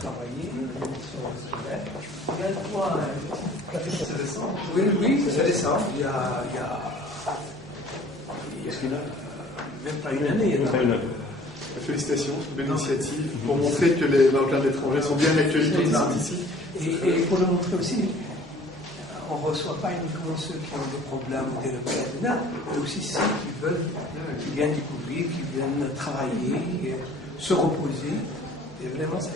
travailler sur le sujet. Il y a trois. C'est récent. Oui, c'est récent. Il y a même pas une année. Félicitations, c'est une belle initiative pour montrer que les Marocains de l'étranger sont bien d'actualité ici. Et pour le montrer aussi, on ne reçoit pas uniquement ceux qui ont des problèmes ou des requêtes, mais aussi ceux qui veulent, qui viennent découvrir, qui viennent travailler, se reposer. Et vraiment, c'est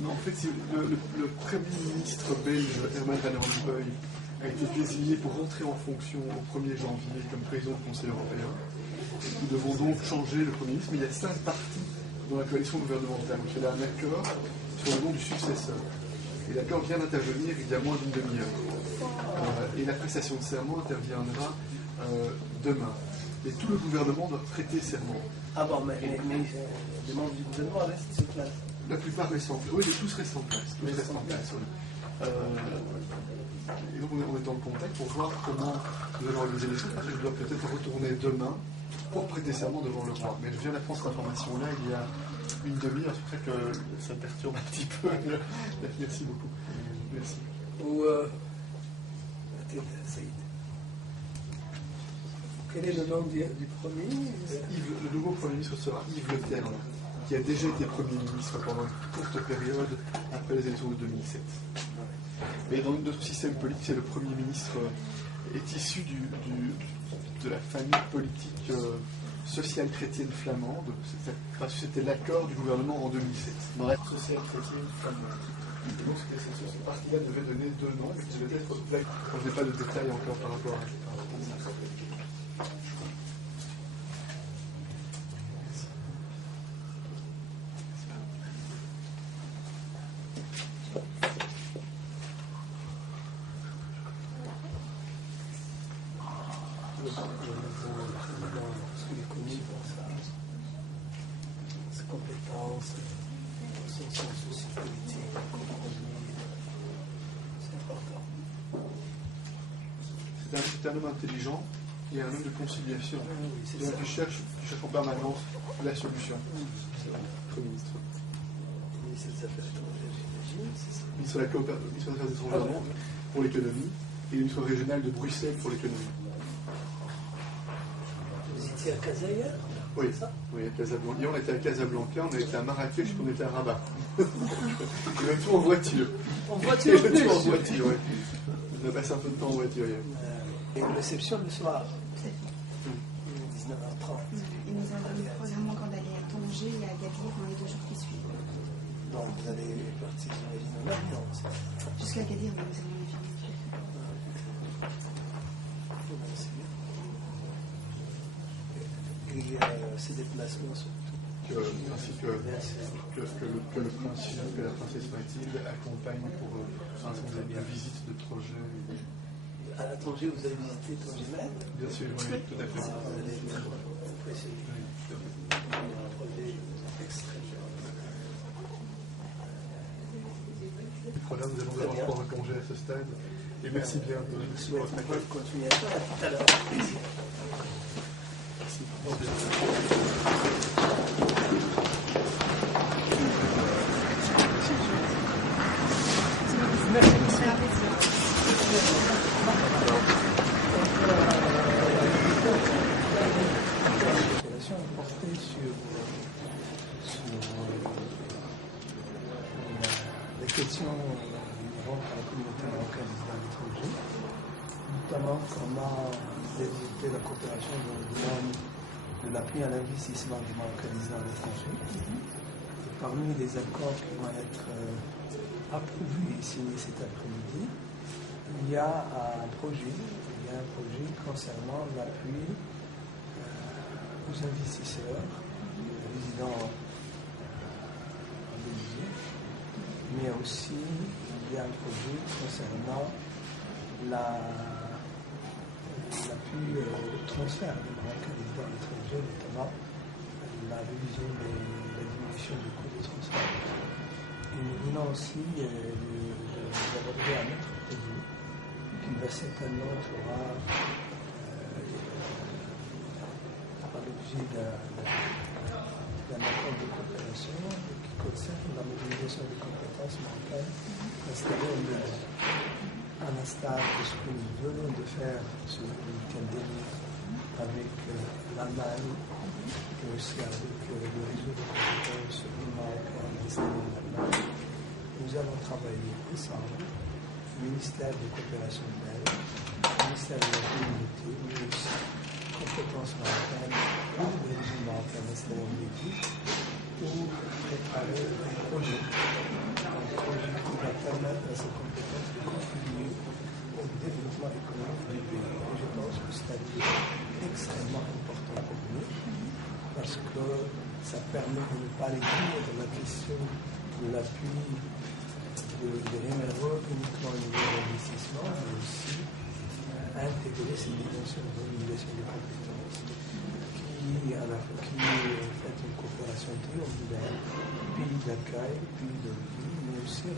non, en fait, le Premier ministre belge, Herman Van Rompuy, a été désigné pour rentrer en fonction au 1er janvier comme président du Conseil européen. Nous devons donc changer le Premier ministre, mais il y a 5 partis dans la coalition gouvernementale. Donc il y a un accord sur le nom du successeur. Et l'accord vient d'intervenir il y a moins d'une demi-heure. Et la prestation de serment interviendra demain. Et tout le gouvernement doit prêter serment. Ah bon, mais les membres du gouvernement restent sur place. La plupart restent en place. Oui, tous restent en place. Tous restent en place, oui. Et donc on est dans le contact pour voir comment nous allons organiser les choses. Parce que je dois peut-être retourner demain pour prêter serment devant le roi. Mais je viens d'apprendre cette information-là il y a une demi-heure. C'est pour ça que ça me perturbe un petit peu. Merci beaucoup. Merci. Quel est le nom du Premier ministre? Le nouveau Premier ministre sera Yves Le Terme, qui a déjà été Premier ministre pendant une courte période après les élections de 2007. Mais dans notre système politique, c'est le Premier ministre est issu de la famille politique sociale chrétienne flamande, parce que c'était l'accord du gouvernement en 2007. Sociale chrétienne flamande. Donc ce parti-là devait donner 2 noms, mais qui devaient être... Je n'ai pas de détails encore par rapport à ça. Ses compétences, son souci politique, c'est important. C'est un homme intelligent et un homme de conciliation. Oui, donc qui cherche en permanence la solution. C'est le Premier ministre. Le ministre des Affaires étrangères, j'imagine, c'est ça. Le ministre des Affaires étrangères pour l'économie et le ministre régional de Bruxelles pour l'économie. Vous étiez à Casablanca? Oui, oui, à Casablanca. Hier, on était à Casablanca, on était à Marrakech, on était à Rabat. Et le tout en voiture. En voiture, le tout en voiture, oui. On a passé un peu de temps en voiture hier. Et une réception le soir, 19h30. Et nous avons le programme encore d'aller à Tanger et à Agadir dans les 2 jours qui suivent. Donc vous allez partir, j'imagine, en avion. Jusqu'à Agadir, nous allons en avion. Et ces déplacements surtout. Ainsi que le prince et la princesse Mathilde accompagnent pour un certain nombre de visites de projets. À Tanger, vous avez visité Tanger-Med? Bien sûr, oui, tout à fait. Vous allez être impressionné. Un projet extrêmement. Voilà, nous allons devoir prendre un congé à ce stade. Et merci bien de votre accueil. Bonne continuation. À tout à l'heure. Merci. Portée sur les questions inhérentes à la communauté marocaine dans l'étranger, notamment comment développer la coopération dans le domaine de l'appui à l'investissement des Marocains dans l'étranger. Et parmi les accords qui vont être approuvés et signés cet après-midi, il y a un projet concernant l'appui aux investisseurs résidant en Belgique, mais aussi il y a un projet concernant l'appui au transfert des Marocains résidant à l'étranger, notamment la révision de la diminution du coût de transfert. Et nous venons aussi d'aborder un autre projet qui va certainement fera l'objet d'un accord de coopération la mobilisation des compétences marocaines installées au Mali. À l'instar de ce que nous venons de faire ce week-end dernier avec l'Allemagne et aussi avec le réseau de compétences marocaines installé en Allemagne, nous allons travailler ensemble, le ministère des coopérations belges, le ministère de la communauté, mais aussi compétences marocaines ou le réseau marocain installé en Belgique, pour préparer un projet qui va permettre à ces compétences de contribuer au développement économique du pays. Et je pense que c'est un défi extrêmement important pour nous, parce que ça permet de ne pas réduire la question de l'appui de l'énergie uniquement au niveau de l'investissement, mais aussi intégrer ces dimensions de mobilisation des compétences qui est en fait une coopération triangulaire, pays d'accueil, pays d'origine, mais aussi